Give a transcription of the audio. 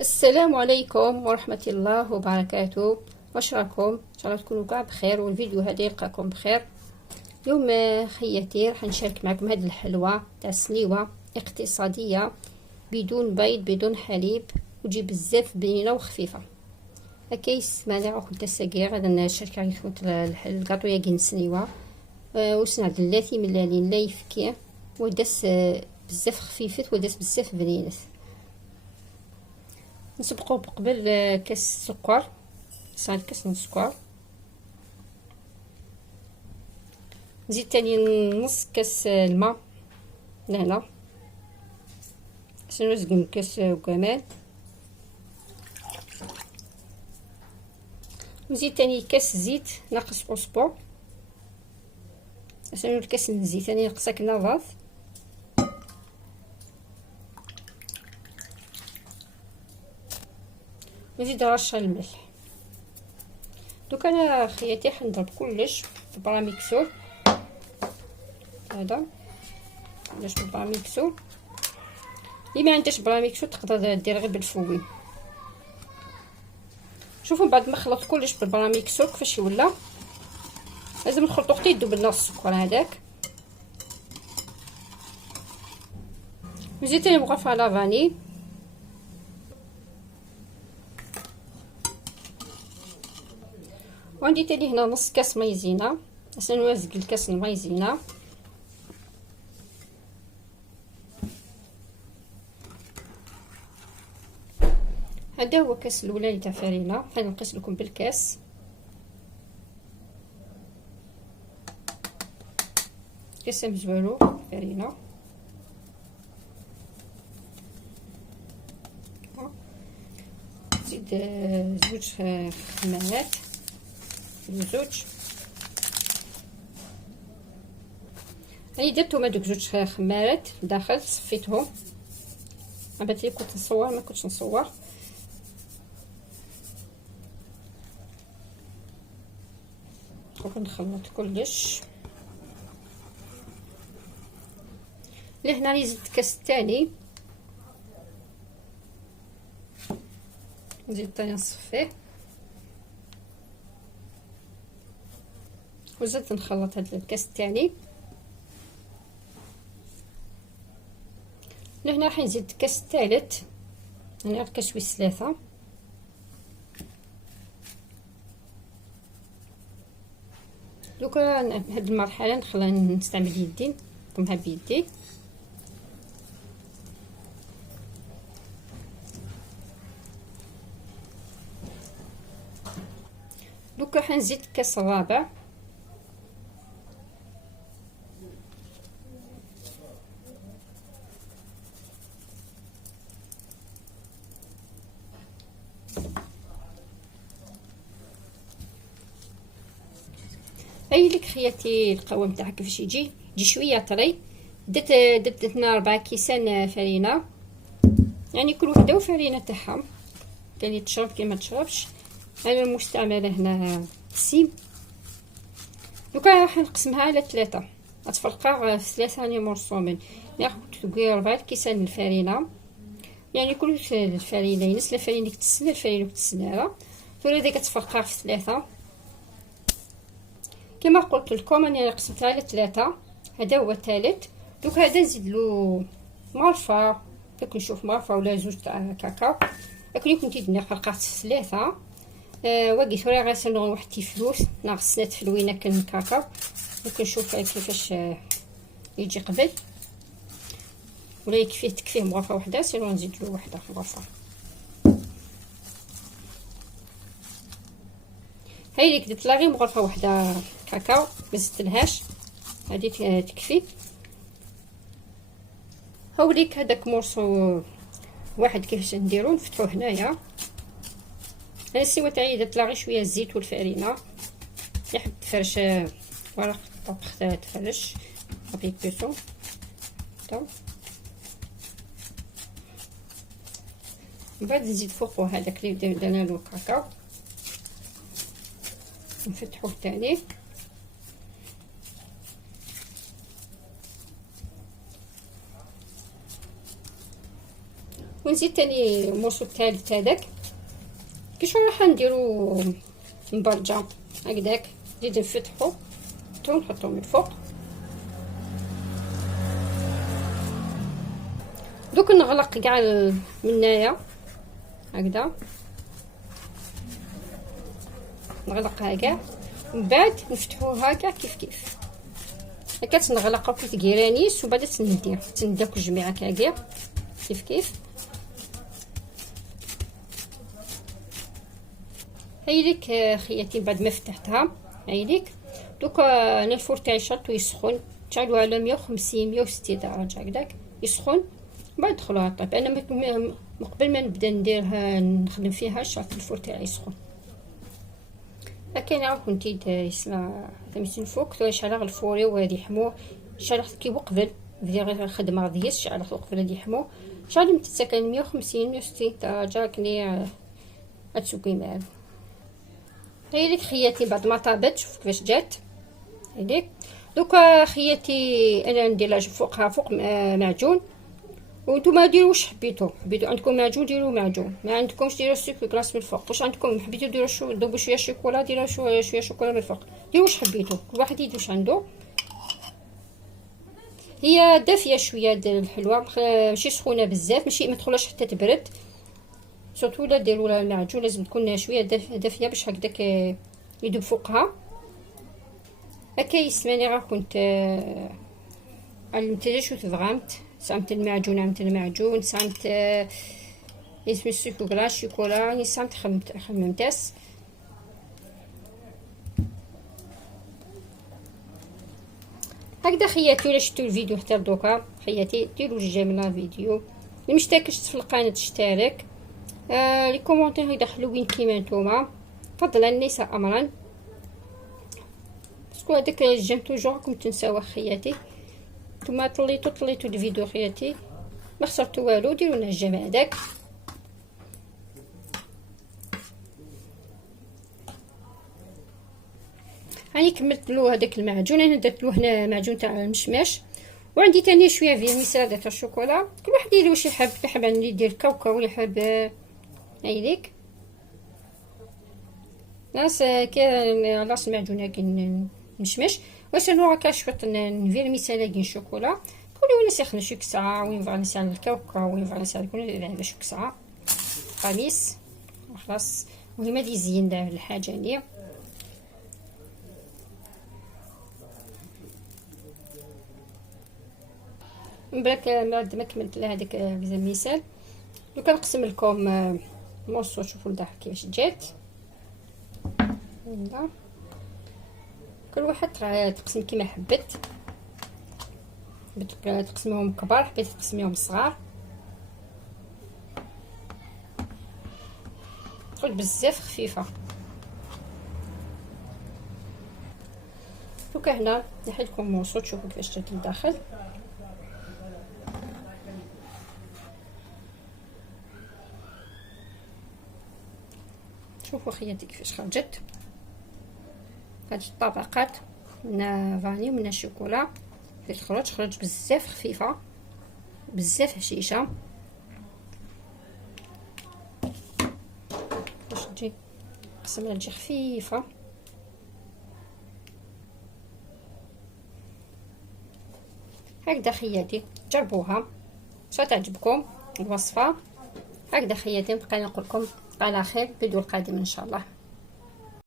السلام عليكم ورحمة الله وبركاته. واش راكم؟ ان شاء الله تكونوا كاع بخير والفيديو هذا يلقاكم بخير. اليوم خياتي راح نشارك معكم هذه الحلوى تاع السنيوه اقتصاديه بدون بيض بدون حليب وتجي بزاف بنينه وخفيفه. كيس مانع وخد السكير هذا نشارك عليكم الكاطويه كين السنيوه وسنع دلاتي ملالين لا يفكي وداس بزاف خفيفت وداس بزاف بنينت. نسبقو بقبل كاس سكر، صاد كاس سكر، نزيد تاني نص كاس الماء لهنا باش نوزق الكاس كامل، نزيد تاني كاس زيت ناقص أسبوع باش الكاس الزيت تاني ناقصك نظاف، نزيد رشه الملح. دوك انا خياتي حنضرب كلش بالبراميكسور هذا، علاش بالبراميكسور؟ اللي ما عندهاش براميكسور تقدر دير غير بالفوي. شوفوا بعد ما خلطت كلش بالبراميكسور كيفاش يولى، لازم نخلطو حتى يذوب لنا السكر هذاك. نزيد تاني مغرفه لافاني، وعندي تاني هنا نص كاس مايزينا باش نوزق الكاس المايزينا. هذا هو كاس الاولاني تاع فرينه، غنقيس لكم بالكاس. كاس مزوالو فرينه، زيد زوج خمامات زوج، راني درتهم هذوك زوج خمارات داخل صفيتهم. عبالي كنت نصور ما كنتش نصور. ونخلط كلش. لهنا راني زدت كاس الثاني، نزيد تاني نصفيه وزدت نخلط هذا الكاس الثاني. لهنا راح نزيد الكاس الثالث، يعني كاس ثلاثة. دوكا هاد المرحله نخليها نستعمل يدي نقومها بيدي. دوكا حنزيد الكاس الرابع، هاي لك خياتي القوام تاعها كيفاش يجي شويه طري. درت هنا 4 كيسان فرينه، يعني كل وحده وفرينه تاعها، كاين تشرب كاين ما تشربش. انا المستعمله هنا السيم. دوكا راح نقسمها على 3، غتفرقها في 3 راني مرسومين. ناخذ 4 كيسان الفرينه، يعني كل الفرينه ينس الفرينه ديك السنه الفرينه ديك السنه ديك كتفرقها في 3. كما قلت لكم انا قسمتها على 3. هذا هو الثالث. دوك هذا نزيد له مرفه، داك نشوف مرفه ولا زوج تاع كاكاو. لكن كنت درنا فرقات في 3. وقيت راه غاسل واحد التيفلوس ناقصنا تفلوينه كان كاكاو. دوك نشوف كيفاش يجي قبل، ولا تكفيه مغرفه وحده، سيرو نزيد له وحده مغرفه. هاي اللي درت لها غير مغرفه وحده كاكاو ما زدتلهاش، هذه تكفي. هاوليك هذاك مرسو واحد كيفاش نديرو نفتحو هنايا. انا السيوه تاعي درت لها غير شويه الزيت والفرينه، يحب تفرش ورق الطبخ تفرش ابيك بيسو طب. من بعد نزيد فوقو هذاك اللي درنا له الكاكاو، نفتحوه تاني ونزيد تاني المورسو الثالث هذاك كي شغل راح نديرو مبرجه هكذاك، نزيد نفتحو ونحطو من فوق. دوك نغلق كاع من هنايا هكذا، نغلقها كاع ومن بعد نفتحوها كاع كيف هكا، تنغلقها كي تكيرانيس وبعد تنداك الجميعه كاع كيف. هايليك خياتي بعد ما فتحتها. هايليك دوكا انا الفور تاعي شاطو يسخن، تشعلو على 150 160 درجه هكذاك يسخن، بعد ندخلوها طيب. انا قبل ما نبدا نديرها نخدم فيها شاط الفور تاعي يسخن. هكا انا كنت يسمع ثمثين فوق واش على الفوري وهادي حمو شعل كي وقبل بدي غير الخدمه ديال شعل وقبل هادي حمو شعل متسكن 150 160 درجه كني هتسوقي معاه. هايليك خياتي بعد ما طابت شوف كيفاش جات. هايليك دوكا خياتي انا ندير لها فوقها فوق معجون، وانتوما ديروا واش حبيتو عندكم معجون ديروا معجون، ما عندكمش ديروا سكر كلاص من الفوق. واش عندكم حبيتو ديروا ذوبوا شويه شوكولا ديروا شويه شوكولا من الفوق، ديروا واش حبيتو كل واحد يدير واش عنده. هي دافيه شويه الحلوه ماشي سخونه بزاف، ماشي ما تدخلش حتى تبرد. سورتو لا ديروا لها المعجون لازم تكون شويه دافيه باش هكذاك يذوب فوقها. هكا يسمعني غير كنت علمت شو تفغمت صامت المعجون صامت اسم السكر شوكولا صامت خممتاس. هكذا خياتي، ولا شفتوا الفيديو حتى دوكا خياتي ديروا جميل فيديو، اللي مشتركش في القناه اشترك، لي كومونتير اذا حلوين كيما نتوما فضلا النساء امرا، باسكو هذاك الجيم توجور راكم تنساوه خياتي. نتوما طليتو الفيديو خياتي ما خسرتو والو، ديروا لنا الجيم هذاك. هاني كملت له هذاك المعجون، انا درت له هنا معجون تاع المشماش، وعندي تاني شويه فيرميسيل تاع الشوكولا، كل واحد يدير واش يحب، يحب عندي يدير كاوكاو يحب هايليك ناس كي لاص معجون كاين مشماش وسنو هكا شويه فيرميسيل كاين شوكولا كل وناس يخدم شي كسعه وين بغا نسال الكاوكاو وين بغا نسال كل على شي كسعه قميص خلاص. المهم هادي يزين دار الحاجه لي. من بعد ما كملت لها هذيك المثال دوكا نقسم لكم موصو شوفوا لداخل كيفاش جات. كل واحد تقسم كيما حبت، تقسمهم كبار حبيت تقسميهم صغار، تكون بزاف خفيفه. دوكا هنا نحيد لكم موصو تشوفوا كيفاش جات لداخل. شوفوا خياتي كيفاش خرجت هاد الطبقات من فاني ومن الشوكولا كيفاش خرج بزاف خفيفه بزاف هشيشه. باش تجي قسمها تجي خفيفه. هكذا خياتي جربوها واش تعجبكم الوصفه. هكذا خياتي نبقى نقول لكم على خير الفيديو القادم ان شاء الله.